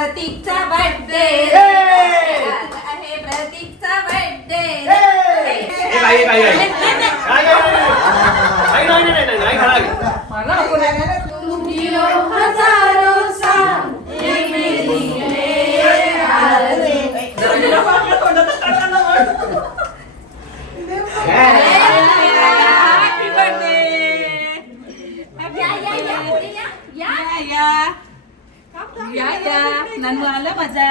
प्रतीकचा birthday आहे प्रतीकचा birthday या या. नंदू आलं माझा.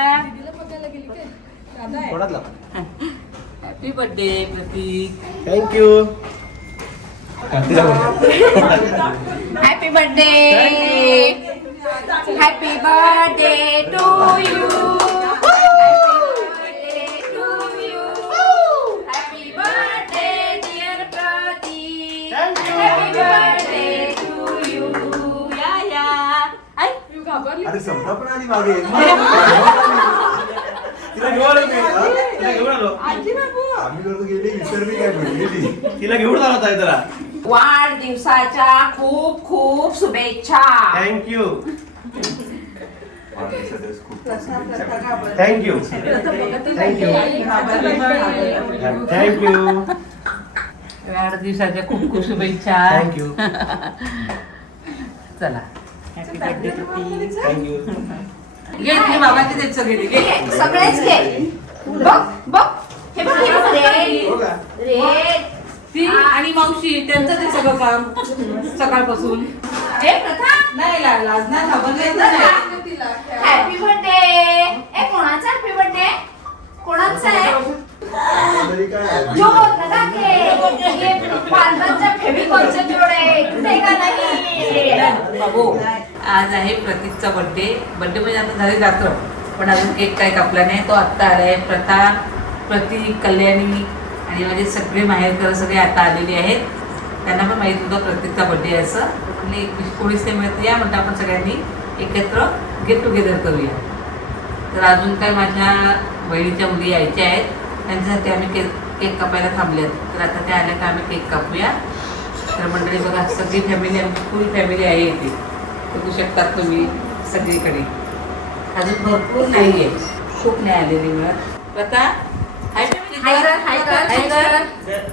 कोणातला? Happy birthday Prateek. Thank you happy birthday happy birthday to you अरे समजा पण आली मागे. तिला घेऊन आलो मी. हा? तिला घेऊन आलो. आम्ही करतो गेली विसरली काय गेली तिला घेऊन आलो ताई जरा. वाढदिवसाच्या खूप खूप शुभेच्छा. थँक्यू वाढदिवसाच्या खूप शुभेच्छा. थँक्यू थँक्यू थँक्यू वाढदिवसाच्या खूप खूप शुभेच्छा. थँक्यू चला. घे घे बाबाची देत सगळे घे. सगळेच घे. बघ बघ. हे बघ हे बघ. रे हो? रे ती आणि मावशी त्यांचं ते सगळं काम सकाळपासून. हे प्रथा? नाही ला- लाजणार घाबरले नाही हॅपी बर्थडे ए कोणाचा हॅपी बर्थडे कोणाचा आहे? जो के ये पालकांच्या फेविकॉलचे जोडे कुठे का नाही? बाबू. आज आहे प्रतीकचा बड्डे बड्डे म्हणजे आता झाले रात्र पण अजून केक काय कापला नाही. तो आत्ता आला आहे प्रथा प्रतीक कल्याणी आणि माझे सगळे माहेरकर सगळे आता आलेले आहेत. त्यांना पण माहीत होतं प्रतीकचा बड्डे आहे असं. आणि कोणीच नाही मिळत. या म्हणता आपण सगळ्यांनी एकत्र गेट टुगेदर करूया. तर अजून काय माझ्या बहिणीच्या मुली यायच्या आहेत. त्यांच्यासाठी आम्ही केक केक कापायला थांबल्यात तर आता त्या आल्या का आम्ही केक कापूया. तर मंडळी बघा सगळी फॅमिली आमची फुल फॅमिली आहे इथे. बघू शकतात तुम्ही सगळीकडे. अजून भरपूर नाही आहे खूप नाही आलेली मिळत. आता हाय हाय कर, हाय कर, हाय कर.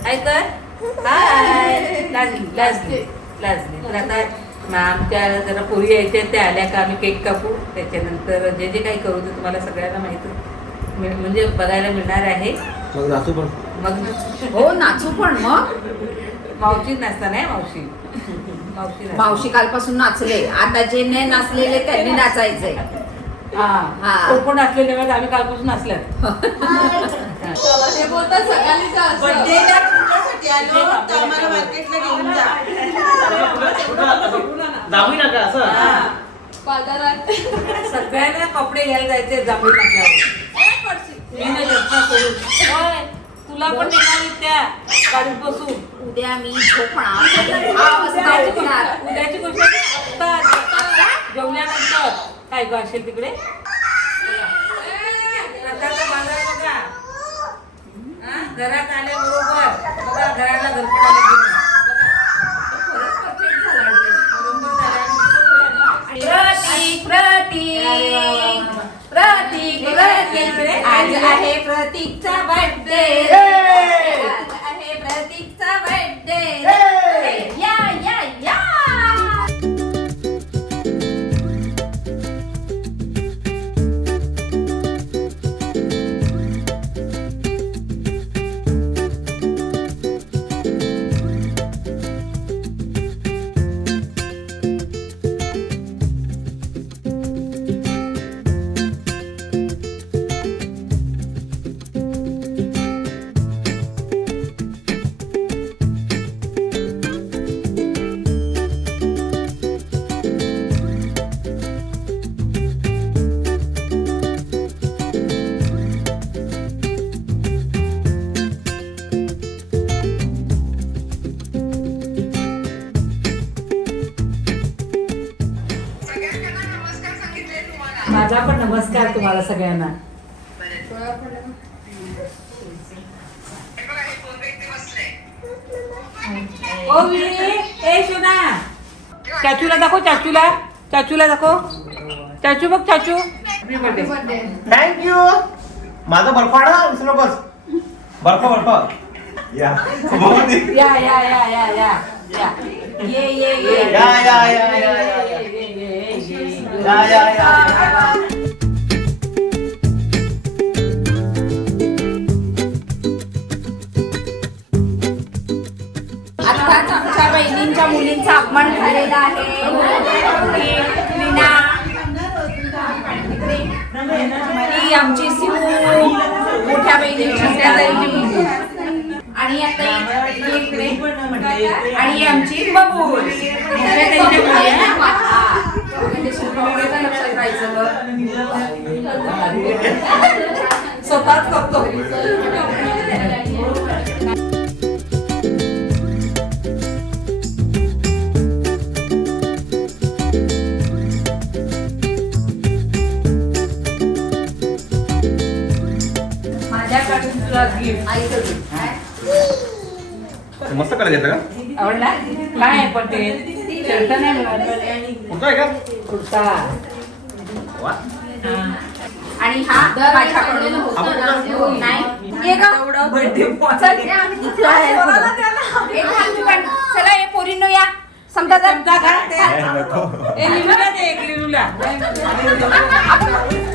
हाय कर. हाय लाजली लाजली तर आता आमच्या जरा पोरी यायच्या आहेत, त्या आल्या का? आम्ही केक कापू. त्याच्यानंतर जे जे काही करू ते तुम्हाला सगळ्यांना माहिती. म्हणजे बघायला मिळणार आहे. मग नाचू पण. मग हो नाचू पण मग. मावशी नाचता नाही मावशी. मावशी कालपासून नाचले. आता जे नाही नाचलेले त्यांनी नाचायचंय. हा. हा. कोण कोण असलेले माहिती आम्ही कालपासून असल्यात ते बोलतात सगळ्यांनी का असं? बर्थडेला तुमच्यासाठी आलो तर आम्हाला मार्केटला घेऊन जा. जाऊ नका असं. हा. बाजारात सगळ्यांना कपडे घ्यायला जायचे जांभूळ नाक्यावर मी ना चर्चा करू होय. तुला पण त्या गाडीत बसून उद्या मी झोपणार. उद्याची गोष्ट नाही, आत्ता आत्ता जेवल्यानंतर. काय गं असेल तिकडे? हा, घरात आल्याबरोबर. बघा घराला प्रतीक प्रतीक. प्रतीक आज आहे प्रतीकचा बर्थडे आज नमस्कार तुम्हाला सगळ्यांना. ओ विणी, ए शोना चाचूला दाखव चाचूला. चाचूला दाखव. चाचू बघ चाचू. थँक्यू माझा बर्फ आणा विसरू नकोस. बर्फ बर्फ. या. या. या. या या या. या ये ये ये या. या या या या या. या या या. आमच्या मुलींचा अपमान झालेला आहे. ही आमची सिऊ मोठ्या बहिणीची आणि आता इकडे आणि आमची बबूल लक्षात राहायचं स्वतःच करतो. मस्त कलर घेतलं का? आवडला? काय आहे पण ते शर्ट नाही मिळालं का? कुर्ता. आणि हा माझ्याकडून हा. चल. चला ये पोरींनो या. समजा जर ए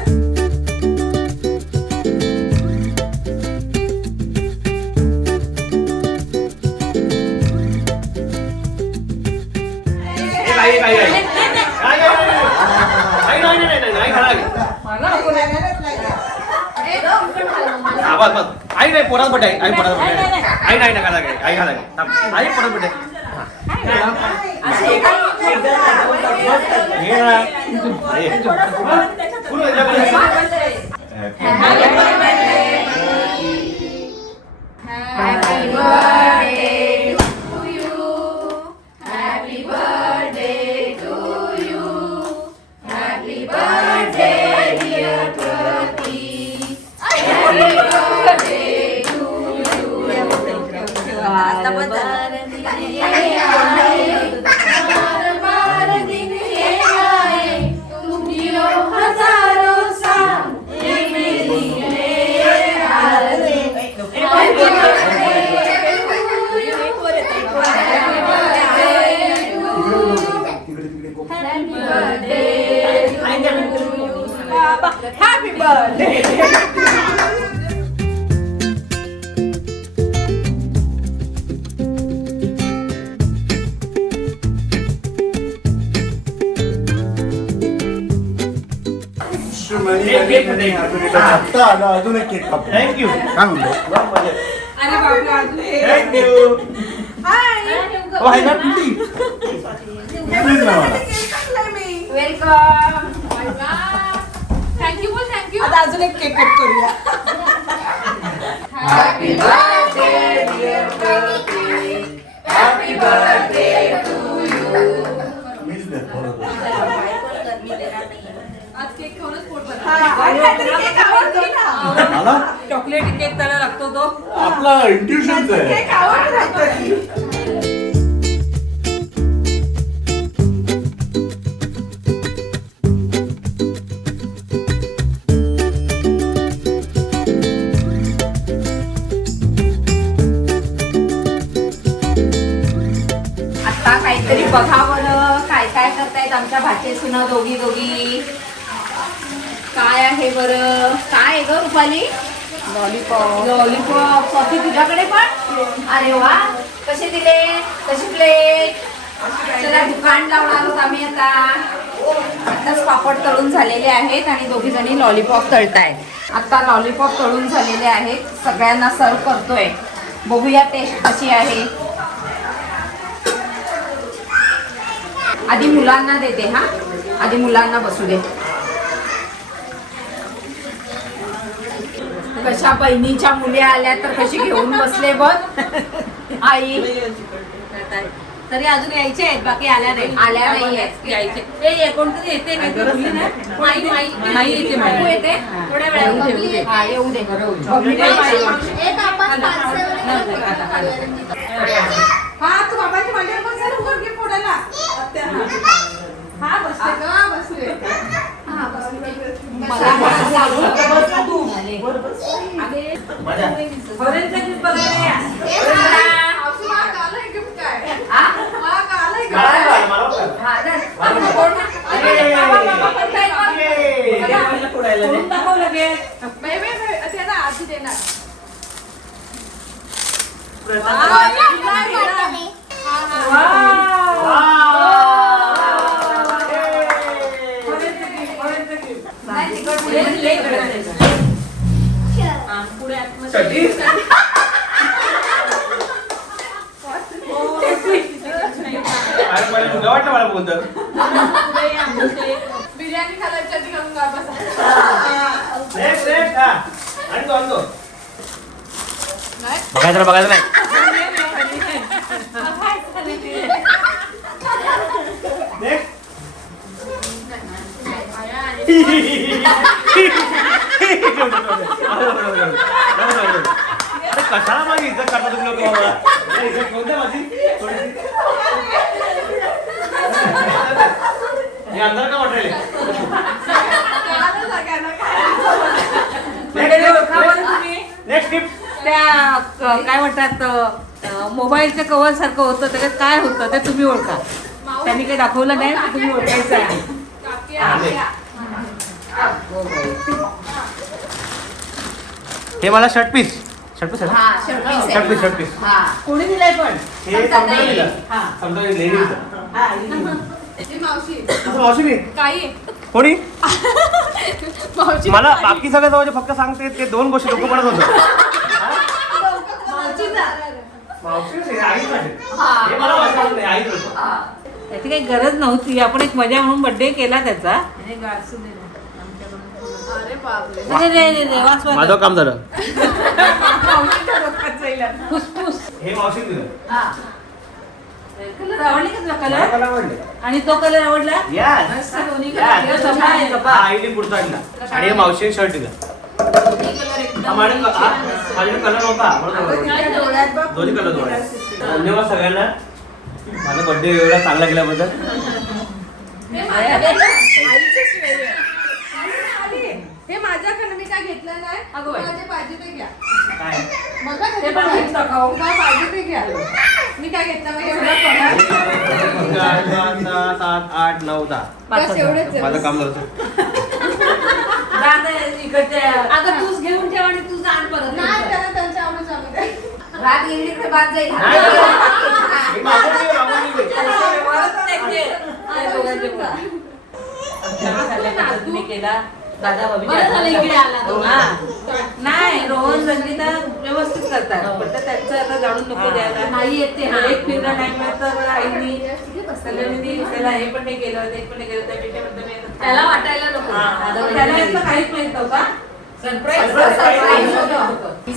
बस, बस. आई नाही पोरात बट आहे आई पोरात बट आहे आई नाही नका लागे आई घाला थांब. आई पोरात बट आहे हे ना. Birthday. एक केकमध्ये एक. आत्ता आला अजून एक केक कापू थँक्यू काय म्हणतो अरे बापरे अजून हे- थँक्यू ओ, हाय ना पिंटी प्लीज ना मला Welcome. थँक्यू बोल थँक्यू आता अजून एक केक कट करूया. Happy birthday, dear Prati. Happy birthday to you. मीच देतो आज केक खाऊनच पोट भरलं. चॉकलेट केक त्याला लागतो तो. आपला इंट्युशनच आहे. आता बघा बरं काय काय करतायत आमच्या भाचे सुना दोघी दोघी. काय आहे बरं? काय आहे ग रुपाली? लॉलीपॉप. लॉलीपॉप. स्वाती तुझ्याकडे पण? अरे वा. कसे दिले? कशी प्लेट चला दुकान लावणार आहोत आम्ही आता. आताच पापड तळून झालेले आहेत आणि दोघी जणी लॉलीपॉप तळतायत. आता लॉलीपॉप तळून झालेले आहेत. सगळ्यांना सर्व करतोय. बघूया टेस्ट कशी आहे. आधी मुलांना देते हा? आधी मुलांना बसू दे. कशा बहिणीच्या मुली आल्या तर कशी घेऊन बसले बघ. आई. तरी अजून यायचे आहेत बाकी आल्या नाही. आल्या नाहीयेत. यायचे. ए कोणतरी येते ती? माई माई. माई येते, माई. तू येते. थोड्या वेळात येऊ. दे, हा, तू बाबाची मांडीवर बस जरा उघड घे फोडायला हा बसले. हा, बसू दे. मला पण सांगू. बस ना तू. आले. वर बस. आले. मजा. फॉरेनचा gift बघायला या. मावशी, मला कळालंय gift काय. हा? मला कळालंय gift मला काय. काय मला काय? हा, जा. आपण कोण? अरे, बाबा, बाबा, पण काय बघ. ये. हे मला फोडायला दे. करून दाखव लगेच. बाई, बाई, बाई, ते ना आधी देणार. प्रथा हा, घेणार, घेणार. हा, हा. वाव. ये. नाही, अरे मला बोलतं. बिर्याणी खायला आधी घालून गा बसा. नेक्स्ट नेक्स्ट हा. आणतो आणतो नाही? बघायचं बघायचं नाही. नेक्स्ट कशाला माझी इज्जत करता तुम्ही लोक बाबा इज्जत कोणत्या माझी थोडीशी. हे अंधार का वाटले काय. नेक्स्ट टिप त्या काय म्हणतात मोबाईलच्या कवर सारखं होतं त्याच्यात काय होतं ते तुम्ही ओळखा त्यांनी काही दाखवलं नाही तुम्ही ओळखायचं आहे हा, मला शर्ट पीस शर्ट पीस हा, shirt piece. Shirt piece shirt piece हा. कोणी दिलाय पण हे समजा दिलं हा. समजा लेडीजचं हा, ही. ही मावशी मी काही. कोणी मावशी मला बाकी सगळ्या जवळ फक्त सांगते ते दोन गोष्टी डोकं पडत होतं. मावशी. हा. मला नाही. त्याची काही गरज नव्हती आपण एक मजा म्हणून बर्थडे केला त्याचा अरे बापरे दे, दे, दे, दे, वाच, वाच. माझं काम झालं. हे मावशी दिलं. हा. कलर आवडली का तुला कलर मला आवडले. आणि तो कलर आवडला? Yes. मस्त दोन्ही Yes. कलर छान आहे. हा आईने पुढचा आणला. आणि हे मावशीने शर्ट दिला. कलर हा हा. माझ्याकडे आवडला. दोन्ही धन्यवाद सगळ्यांना. माझा बर्थडे एवढा चांगला गेल्याबद्दल हे. हे माझ्याकडे मी काय घेतलं नाही? अगं बाई. जे पाहिजे ते घ्या. काय? बघा ते ते पण दाखव. काय पाहिजे ते घ्या. मी काय घेतलं मग एवढं पगार चार, पाच, सहा, सात आठ नऊ दहा बस एवढेच आहे. माझं काम दादा इकडच्या अगं तूच घेऊन ठेव आणि तूच आण परत नाही त्याला त्यांच्या आवडीचं काय. रात तिकडे बाद जाईल. मी मागून गेले, मागून गेले. पद्धतीने केला. दादा बरं झालं इकडे आला तो. हा. नाही रोहन रंजिता व्यवस्थित करतात. पण ते त्यांचं आता जाणून नको द्यायला. नाही येत ते, हा. एक फिरणं नाही मिळत तर आईनी सगळ्यांनी त्याला हे पण नाही केलं ते पण नाही केलं त्यापेक्षा म्हणतो मी आता- त्याला वाटायला नको. हा, त्याला यातलं काहीच माहीत नव्हता.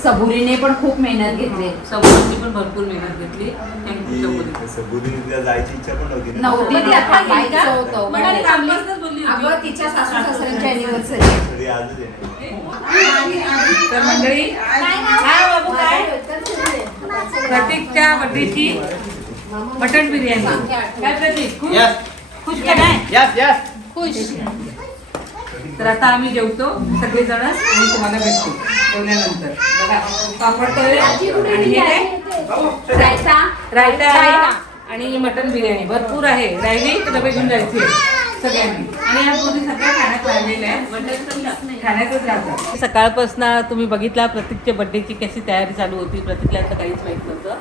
सबुरीने पण खूप मेहनत घेतली. समोरची पण भरपूर मेहनत घेतली. सबुरीला जायची इच्छा पण नव्हती. ना. नव्हती ती आता जायचं होतं. म्हणाली थांबलीच बोलली होती. अगं तिच्या सासू सासऱ्यांची अॅनिव्हर्सरी तर मंडळी काय बाबू काय? प्रतीकच्या बर्थडेची मटन बिर्याणी. काय प्रतीक? खुश? Yes, खुश का नाही yes, yes. खुश तर आता आम्ही जेवतो सगळेजण आणि तुम्हाला भेटतो जेवल्यानंतर. बघा पापड तळले आणि हे काय? रायता. रायता. आणि मटन बिर्याणी. भरपूर आहे. राहिली तर डबे घेऊन जायची. सगळ्यांनी. आणि या पूर्वी सगळ्या खाण्यात आहे खाण्यातच सकाळपासून तुम्ही बघितला प्रतीकच्या बर्थडेची कशी तयारी चालू होती? प्रतीकला तर काहीच माहीत नव्हतं.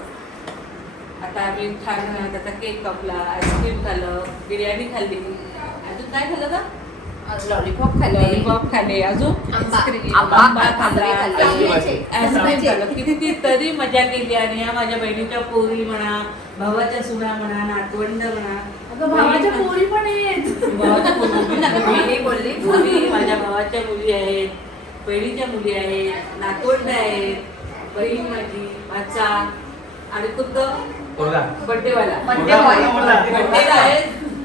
आता आम्ही छान त्याचा केक कापला आईस्क्रीम खाल्लं बिर्याणी खाल्ली. अजून काय खाल्लं का लॉलीपॉप खाल्ले. लॉलीपॉप खाल्ले. अजून आंबा. खाल्ले. किती तरी मजा केली. आणि या माझ्या बहिणीच्या पोरी म्हणा भावाच्या सुना म्हणा नातवंड म्हणा. भावाच्या पोरी पण आहेत. भावाच्या पोरी बोलली. मुली. माझ्या भावाच्या मुली आहेत. बहिणीच्या मुली आहेत. नातवंड आहेत. बहीण माझी. भाचा. आणि खुद्द. बड्डेवाला boy. बड्डे आहेत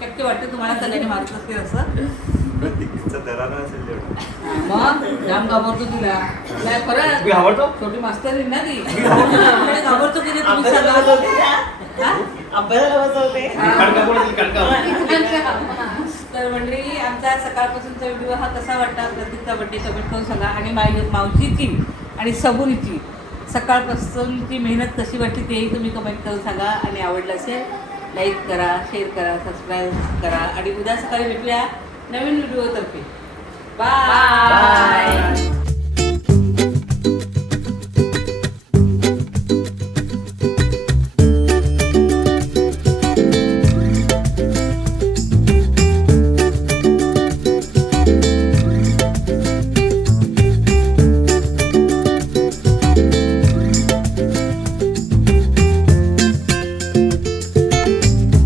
शक्य वाटतं तुम्हाला सगळ्यांनी मारत असतील असं. मग जाम घाबरतो तुला. छोटी मास्तर ना ती. घाबरतो की तुम्ही हा? तर मंडळी आमचा सकाळपासूनचा व्हिडिओ हा कसा वाटला? प्रतीकचा बड्डे कमेंट करून सांगा. आणि माई मावशीची आणि सबुरीची सकाळपासूनची मेहनत कशी वाटली तेही तुम्ही कमेंट करून सांगा. आणि आवडलं असेल लाईक करा शेअर करा सबस्क्राईब करा. आणि उद्या सकाळी भेटूया नवीन व्हिडिओतर्फे बाय बाय